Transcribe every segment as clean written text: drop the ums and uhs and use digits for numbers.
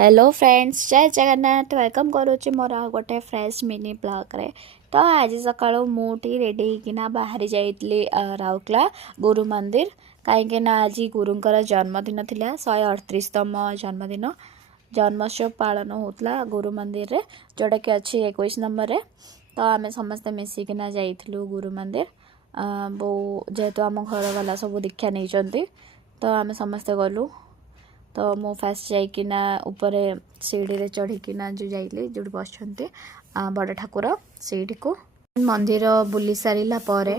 Hello friends, जय Jagannath. Welcome करुच्ची मोर गोटे fresh mini blog रे। तो आज सका मुझे रेडी होकिना बाहरी जाइली राउरकेला गुरु मंदिर कहीं आज गुरुंकर जन्मदिन थिला 138तम जन्मदिन जन्मोत्सव पालन होता गुरु मंदिर रे, जोटा कि अच्छी 21 नंबर रे। तो आम समस्ते मिसिकिना जाइलु गुरु मंदिर। बो जेहेतु आम घर वाला सब दीक्षा नहीं, तो आम समस्ते गलु। तो मु फास्ट जाइकिना ऊपर सीढ़ी चढ़ीकिना जो जाइली जो बस बड़ ठाकुर सीढ़ी को मंदिर बुली सारा पर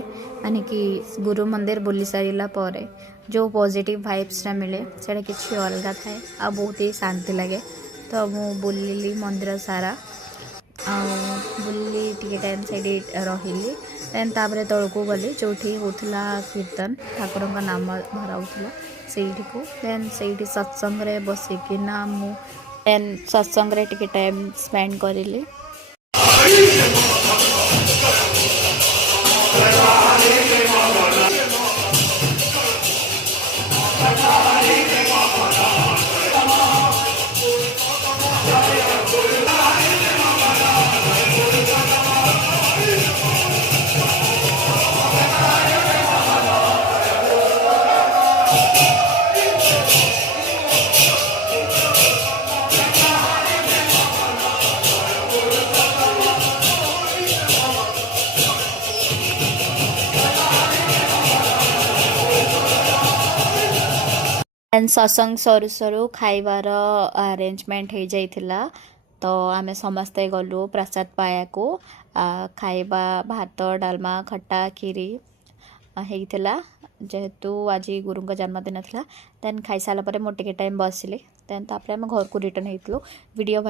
माने कि गुरु मंदिर बुली सारा पर जो पॉजिटिव वाइब्स मिले से किसी अलग थाए आ बहुत ही शांति लगे। तो मु बुलिली मंदिर सारा बुल्ली टे टाइम से रही देन तापर तौक गली जो होता कीर्तन ठाकुर नाम धराऊला ସେଇଠି को देन ସେଇଠି सत्संग रे बसिकिना मु देन सत्संग रे टिके टाइम स्पेंड करिली। सत्संग सरू सरू खाइबार अरेंजमेंट हो जाइथिला। तो आमे समस्ते गलु प्रसाद पाया को खाइबा भात डालमा खट्टा खीरी होइथिला। जेहेतु आज गुरु का जन्मदिन था देन खाई सारा पर मोटे टाइम बसिले देन तापर आम घर को रिटर्न होइतलो वीडियो